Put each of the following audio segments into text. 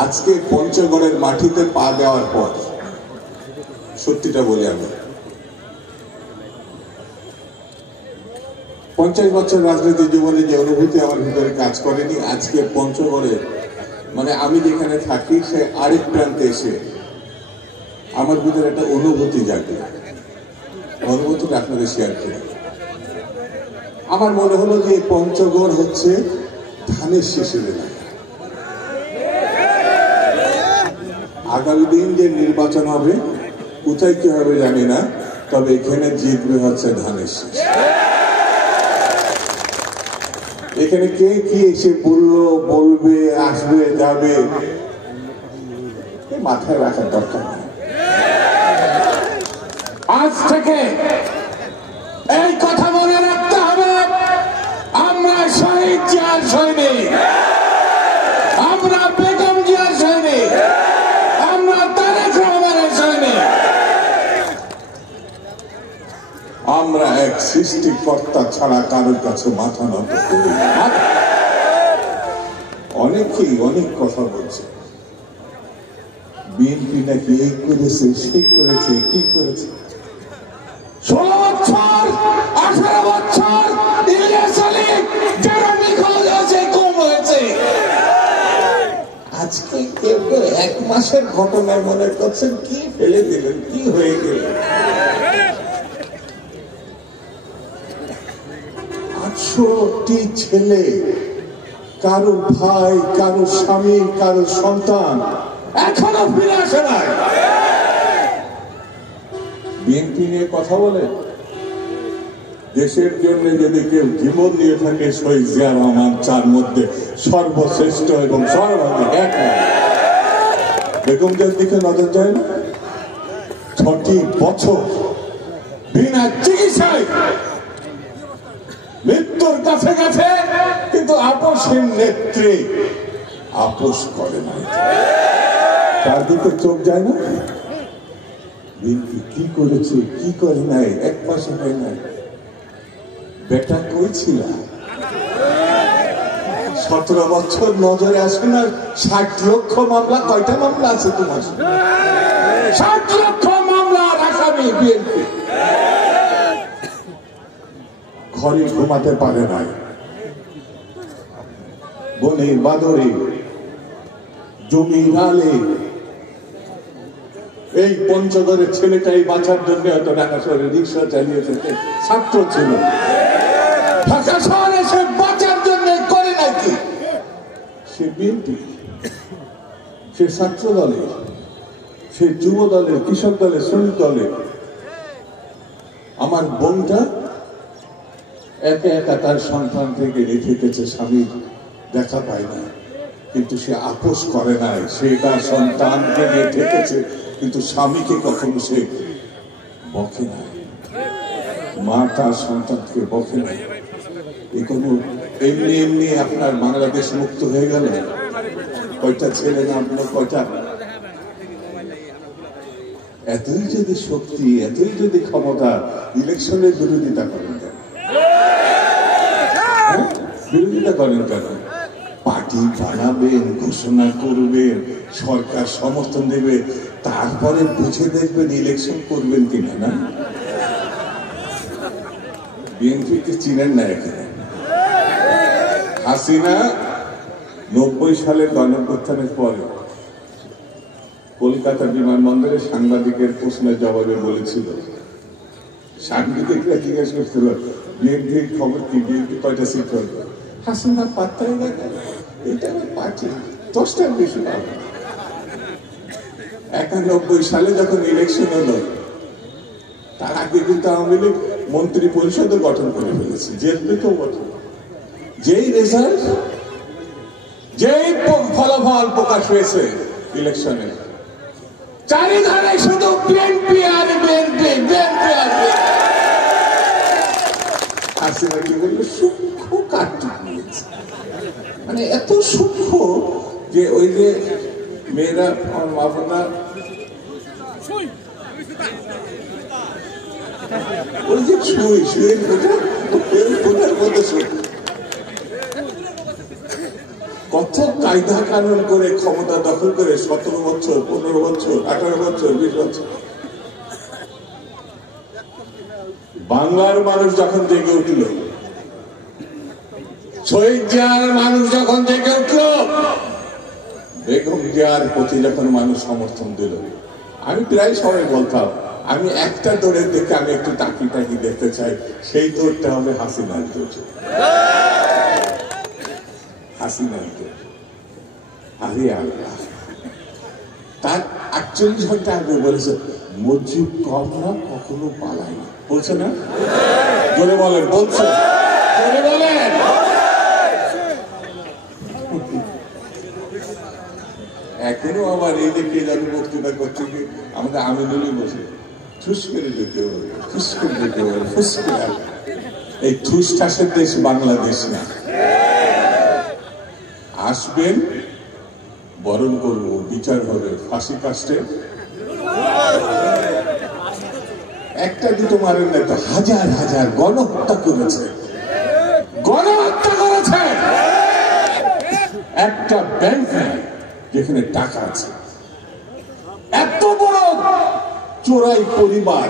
আজকে পঞ্চগড়ের মাটিতে পা দেওয়ার পর সত্যিটা বলি, আমি 50 বছর রাজনীতি জীবনে যে অনুভূতি আমার ভিতরে কাজ করেনি, আজকে পঞ্চগড়ে মানে আমি যেখানে থাকি সে আরেক প্রান্তে এসে আমার ভিতরে একটা অনুভূতি জাগে। অনুভূতিটা আপনাদের শেয়ার করি। আমার মনে হলো যে পঞ্চগড় হচ্ছে ধানের শীষের এলাকা। আগামী দিন যে নির্বাচন হবে, কোথায় কি হবে জানি না, তবে এখানে জিতবে হচ্ছে ধানের শীষ। এখানে কে কি এসে বললো, বলবে, আসবে, যাবে, মাথায় রাখার দরকার নেই। আজ থেকে এই কথা মনে রাখতে হবে, আমরা শহীদ জিয়ার সৈনিক, আমরা বেগম জিয়ার সৈনিক, আমরা তারেক রহমানের সৈনিক। আমরা এক সৃষ্টিকর্তা ছাড়া কারোর কাছে মাথা নত করি না। অনেকেই অনেক কথা বলছে, বিএনপি নাকি এই করেছে, সেই করেছে, কি করেছে। 16 বছর 18 বছর ইলিয়াস আলী যারা নিখোঁজ হয়েছে, গুম হয়েছে, আজকে কেউ কেউ 1 মাসের ঘটনা মনে করছেন, কি ফেলে দিলেন, কি হয়ে গেল। 800টি ছেলে, কারো ভাই, কারো স্বামী, কারো সন্তান এখনো ফিরে আসে নাই। বিএনপি নিয়ে কথা বলে, দেশের জন্য যদি কেউ জীবন দিয়ে থাকে, শহীদ জিয়া রহমান চার মধ্যে সর্বশ্রেষ্ঠ এবং সর্বাধিক এক। বেগম জিয়ার দিকে নজর যায় না? 6টি বছর বিনা চিকিৎসায় মৃত্যুর কাছে গেছে, কিন্তু আপোষের নেত্রী আপোষ করে না। তার দিকে চোখ যায় না? বিএনপি কি করেছে, কি করে নাই, 1 মাসে হয় নাই। বেটা কই ছিল? 17 বছর নজরে আসে না? 60 লক্ষ মামলা, কয়টা মামলা আছে তোমার? 60 লক্ষ মামলার আসামি বিএনপি। ঘরে ঘুমাতে পারে নাই, বনে বাদরে, জমি নালে। এই পঞ্চগড়ের ছেলেটাই বাঁচার জন্য হয়তো ঢাকা শহরে রিক্সা চালিয়েছে, ছাত্র ছিল। ঢাকা শহরে সে বাঁচার জন্য করে নাকি? সে বিএনপি, সে ছাত্র দলে, সে যুব দলের, কৃষক দলের, শ্রমিক দলের। আমার বোনটা একা একা তার সন্তান থেকে রেখে গেছে, স্বামীর দেখা পায় না, কিন্তু সে আপোষ করে নাই। সে তার সন্তানকে নিয়ে থেকেছে, কিন্তু স্বামীকে কখনো সে বকে নাই। মা তার সন্তানকে বকে নাই। এই কোনো এমনি এমনি আপনার বাংলাদেশ মুক্ত হয়ে গেল? কয়টা ছেলে না আপনার, কয়টা? এতই যদি শক্তি, এতই যদি ক্ষমতা, ইলেকশনের বিরোধিতা করেন কেন? বিরোধিতা করেন কেন? পার্টি বানাবেন, ঘোষণা করবেন, সরকার সমর্থন দেবে, তারপরে বুঝে দেখবেন ইলেকশন করবেন কিনা। না, বিএনপিকে চিনেন না এখানে। হাসিনা 90 সালের গণঅভ্যুত্থানের পরে কলকাতা বিমানবন্দরে সাংবাদিকের প্রশ্নের জবাবে বলেছিল, সাংবাদিকরা জিজ্ঞেস করছিল বিএনপির খবর কি, বিএনপি কয়টা সিট করবে? হাসিনা পাত্তাই না, এটা পার্টি 10টার বেশি পাবে। 91 সালে যখন ইলেকশন হলো, তার আগে কিন্তু আওয়ামী লীগ মন্ত্রী পরিষদও গঠন করে ফেলেছে, জেলপিকেও গঠন। যেই রেজাল্ট, যেই ফলাফল প্রকাশ হয়েছে ইলেকশনে, চারিধারে শুধু বিএনপি আর বিএনপি, বিএনপি আর বিএনপি। হাসিনা কি বললো, সূক্ষ্ম কাটটি নিয়েছে, মানে এত সূক্ষ্ম যে ওই যে মেয়েরা, আমার মা বোনা, ওই যে শুয়ের কোথার মধ্যে কত কায়দা কানুন করে ক্ষমতা দখল করে 17 বছর 15 বছর 18 বছর 20 বছর। বাংলার মানুষ যখন জেগে উঠল, শহীদ জিয়ার মানুষ যখন জেগে উঠল, বেগম জিয়ার প্রতি যখন মানুষ সমর্থন দিল, আমি প্রায় সবাই বলতাম আমি একটা দৌড়ের দেখে আমি একটু টাকি টাকি দেখতে চাই, সেই দৌড়টা হবে হাসিনার দৌড়। হাসিনার দৌড়। আরে আল্লাহ, তার 48 ঘন্টা আগে বলেছে মুজিব কম না কখনো পালায় না, বলছে না? জোরে বলেন, বলছে, জোরে বলেন। এখনো আবার এই যে কে জানি বক্তৃতা করছে কি আমাদের আমিনুলই বসে ঠুস করে যেতে হবে, ঠুস করে যেতে হবে, ফুস করে। এই ঠুস ঠাসের দেশ বাংলাদেশ না। আসবেন, বরণ করবো, বিচার হবে, ফাঁসি কাস্টে একটা দুটো মারেন না তো, হাজার হাজার গণহত্যা করেছে, গণহত্যা করেছে। একটা ব্যাংক নাই যেখানে টাকা আছে। এত বড় চোরাই পরিবার,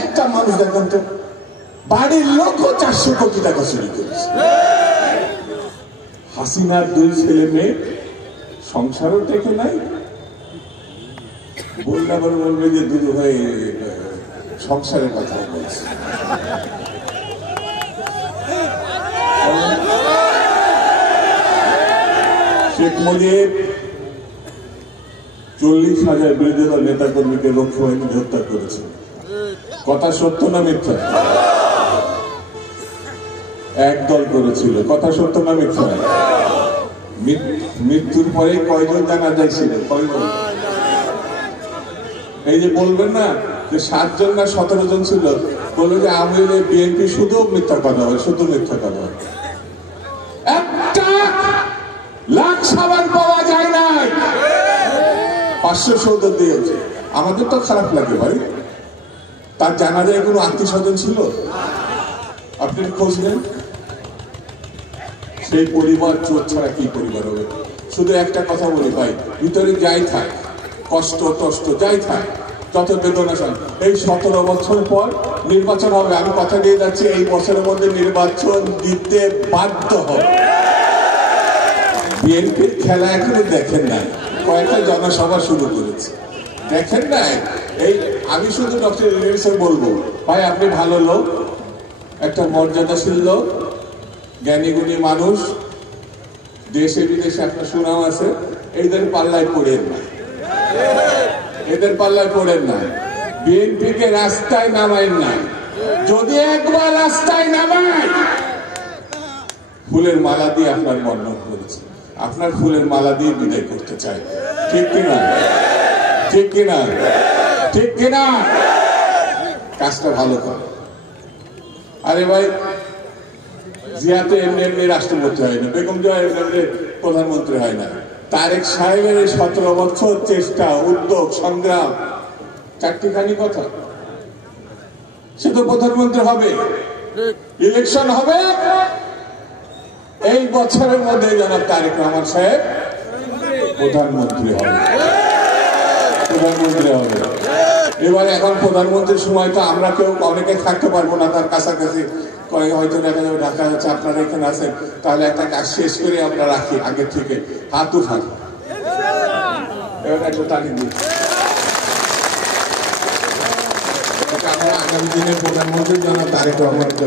একটা মানুষ দেখেন তো, বাড়ির লোক 400 কোটি টাকা চুরি করেছে। হাসিনার 2 ছেলে মেয়ে সংসারও টেকে নাই। বললে আবার বলবে যে দুধু ভাই সংসারের কথা বলছে। শেখ মুজিব 40,000 বিরোধী দল নেতা কর্মীকে রক্ষী বাহিনী হত্যা করেছে। কথা সত্য না মিথ্যা? একদল করেছিল। কথা সত্য না মিথ্যা? মৃত্যুর পরে কয়জন জানা যাইছিল? কয়জন? এই যে বলবেন না যে 7 জন না 17 জন ছিল, বলবে যে আমি বিএনপি শুধু মিথ্যা কথা হয়, শুধু মিথ্যা কথা হয়। একটা লাখ সাবান পাওয়া যায় নাই, 500 সৌদর দিয়েছে। আমাদের তো খারাপ লাগে ভাই। তার জানা যায় কোনো আত্মীয় স্বজন ছিল? আপনি খোঁজ নেন। সেই পরিবার চোর ছাড়া কি পরিবার হবে? শুধু একটা কথা বলি ভাই, ভিতরে যাই থাক, কষ্ট টষ্ট যাই থাক, যত বেদনা সব, এই 17 বছর পর নির্বাচন হবে। আমি কথা দিয়ে যাচ্ছি, এই বছরের মধ্যে নির্বাচন দিতে বাধ্য হবে। বিএনপির খেলা এখনো দেখেন নাই, কয়েকটা জনসভা শুরু করেছে, দেখেন নাই। এই আমি শুধু ডক্টর ইউনূসকে বলবো, ভাই আপনি ভালো লোক, একটা মর্যাদাশীল লোক, জ্ঞানী গুণী মানুষ, দেশে বিদেশে আপনার সুনাম আছে, এদের পাল্লায় পড়েন না, এদের পাল্লায় পড়েন না। বিএনপিকে রাস্তায় নামাইন না। যদি একবার রাস্তায় নামায়, ফুলের মালা দিয়ে আপনার বর্ণন করেছে, আপনার ফুলের মালা দিয়ে বিদায় করতে চাই। ঠিক কিনা? ঠিক কিনা? ঠিক কিনা? কাজটা ভালো করে। আরে ভাই, জিয়াতে এমনি এমনি রাষ্ট্রপতি হয় না, বেগম জিয়া এমনি প্রধানমন্ত্রী হয় না। তারেক সাহেবের 17 বছর চেষ্টা, উদ্যোগ, সংগ্রাম, 4টিখানি কথা। সে তো প্রধানমন্ত্রী হবে, ইলেকশন হবে, এই বছরের মধ্যে জনাব তারেক রহমান সাহেব প্রধানমন্ত্রী হবে, প্রধানমন্ত্রী হবে। এবারে এখন প্রধানমন্ত্রীর সময় তো আমরা কেউ অনেকে থাকতে পারবো না তার কাছাকাছি, হয়তো দেখা যাবে ঢাকা যাচ্ছে, আপনারা এখানে আছেন, তাহলে একটা কাজ শেষ করে আমরা রাখি আগে থেকে, হাত উঠান, এবার একটা তালি দিই। আমরা আগামী দিনে প্রধানমন্ত্রীর জন্য তারেক রহমানকে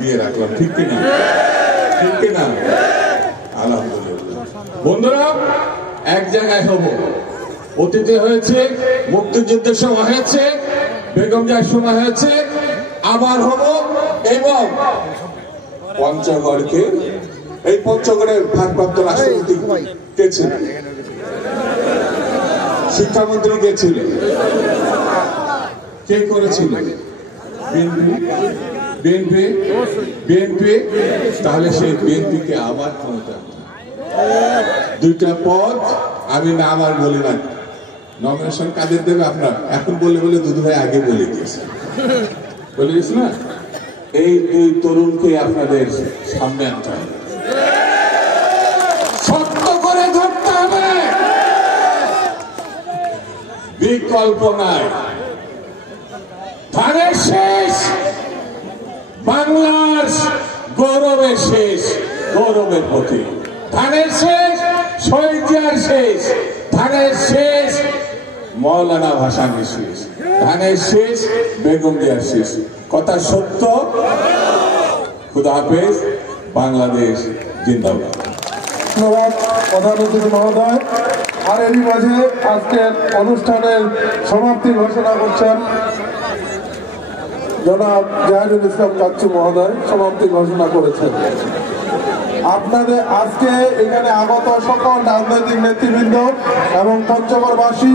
দিয়ে রাখলাম। ঠিক কিনা? ঠিক কিনা? আলহামদুলিল্লাহ। বন্ধুরা, এক জায়গায় হবো। অতীতে হয়েছে, মুক্তিযুদ্ধের সময় হয়েছে, বেগম জিয়ার সময় হয়েছে, আবার হবো। এবং পঞ্চগড়কে, এই পঞ্চগড়ের ভারপ্রাপ্ত রাষ্ট্রপতি কে ছিলেন? শিক্ষামন্ত্রী কে ছিলেন? কে করেছিল? বিএনপি। বিএনপি। তাহলে সেই বিএনপিকে আবার ক্ষমতা, 2টা পদ আমি না আমার বলি না। নমিনেশন কাদের দেবে আপনার? এখন বলে বলে দুধু ভাই আগে বলে দিয়েছে, বলে দিয়েছে না? এই 2 তরুণকে আপনাদের সামনে আনতে হবে। সত্য বিকল্প নাই। ধানের শেষ, বাংলার গৌরবের শেষ, গৌরবের প্রতীক। ধানের শেষ, শহীদ জিয়ার শেষ। ধানের শেষ, মৌলানা ভাসানীর শেষ। ধানের শেষ, বেগম জিয়ার শেষ। কথা সত্য। খুদা হাফেজ। বাংলাদেশ জিন্দাবাদ। ধন্যবাদ প্রধান অতিথি মহোদয়। আর এরই মাঝে আজকের অনুষ্ঠানের সমাপ্তি ঘোষণা করছেন জনাব জাহিদুল ইসলাম কাচ্চু মহোদয়। সমাপ্তি ঘোষণা করেছেন। আপনাদের আজকে এখানে আগত সকল রাজনৈতিক নেতৃবৃন্দ এবং পঞ্চগড়বাসী